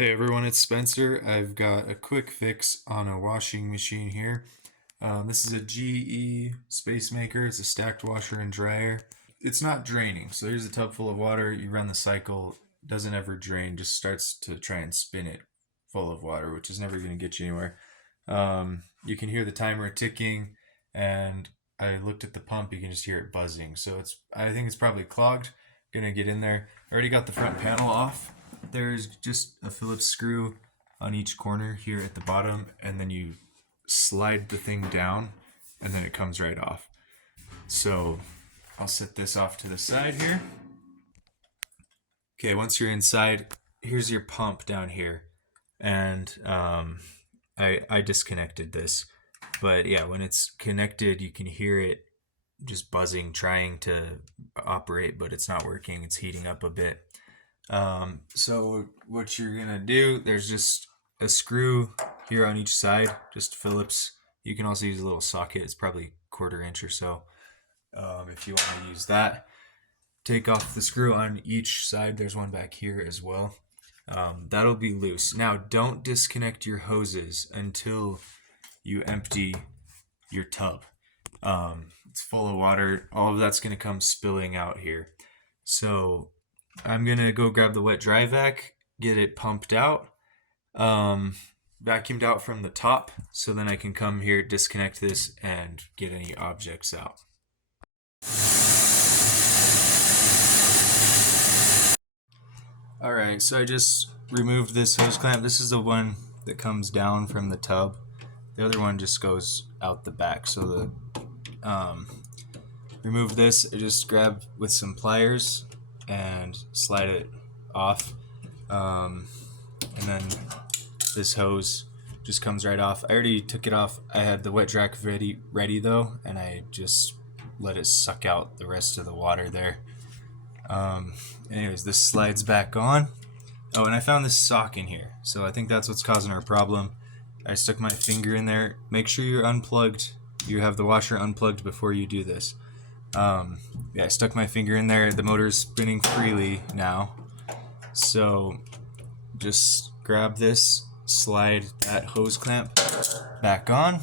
Hey everyone, it's Spencer. I've got a quick fix on a washing machine here. This is a GE Space Maker. It's a stacked washer and dryer. It's not draining, so here's a tub full of water. You run the cycle, doesn't ever drain, just starts to try and spin it full of water, which is never going to get you anywhere. You can hear the timer ticking, and I looked at the pump. You can just hear it buzzing. So I think it's probably clogged. Gonna get in there. Already got the front panel off. There's just a Phillips screw on each corner here at the bottom, and then you slide the thing down, and then it comes right off. So I'll set this off to the side here. Okay, once you're inside, here's your pump down here, and I disconnected this, but yeah, when it's connected, you can hear it just buzzing, trying to operate, but it's not working. It's heating up a bit. So what you're gonna do, there's just a screw here on each side, just Phillips. You can also use a little socket. It's probably 1/4 inch or so. If you want to use that, take off the screw on each side. There's one back here as well. That'll be loose. Now, don't disconnect your hoses until you empty your tub. It's full of water. All of that's going to come spilling out here. So I'm going to go grab the wet dry vac, get it pumped out, vacuumed out from the top, so then I can come here, disconnect this, and get any objects out. Alright, so I just removed this hose clamp. This is the one that comes down from the tub. The other one just goes out the back. So remove this. I just grab with some pliers and slide it off. And then this hose just comes right off. I already took it off. I had the wet drac ready though, and I just let it suck out the rest of the water there. Anyways, this slides back on. Oh, and I found this sock in here, so I think that's what's causing our problem. I stuck my finger in there. Make sure you're unplugged. You have the washer unplugged before you do this. Yeah, I stuck my finger in there. The motor's spinning freely now. So just grab this, slide that hose clamp back on.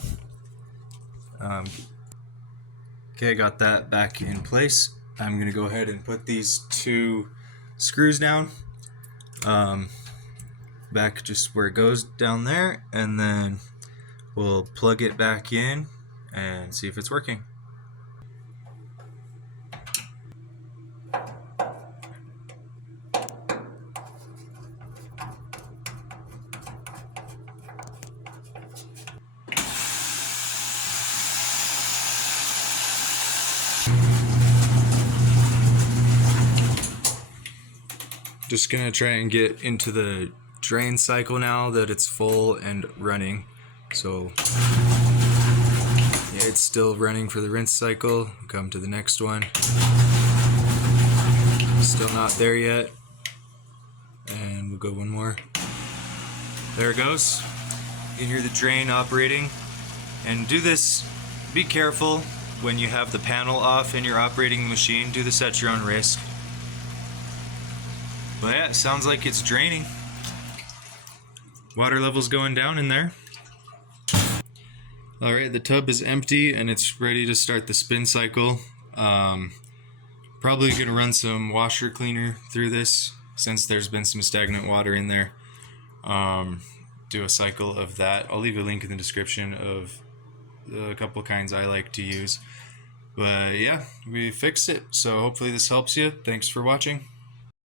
Okay, I got that back in place. I'm going to go ahead and put these 2 screws down. Back just where it goes down there, and then we'll plug it back in and see if it's working. Just gonna try and get into the drain cycle now that it's full and running. So yeah, it's still running for the rinse cycle. Come to the next one. Still not there yet. And we'll go one more. There it goes. You can hear the drain operating. And do this, be careful when you have the panel off and you're operating the machine. Do this at your own risk. But yeah, it sounds like it's draining. Water level's going down in there. Alright, the tub is empty and it's ready to start the spin cycle. Probably gonna run some washer cleaner through this since there's been some stagnant water in there. Do a cycle of that. I'll leave a link in the description of a couple kinds I like to use. But yeah, we fixed it. So hopefully this helps you. Thanks for watching.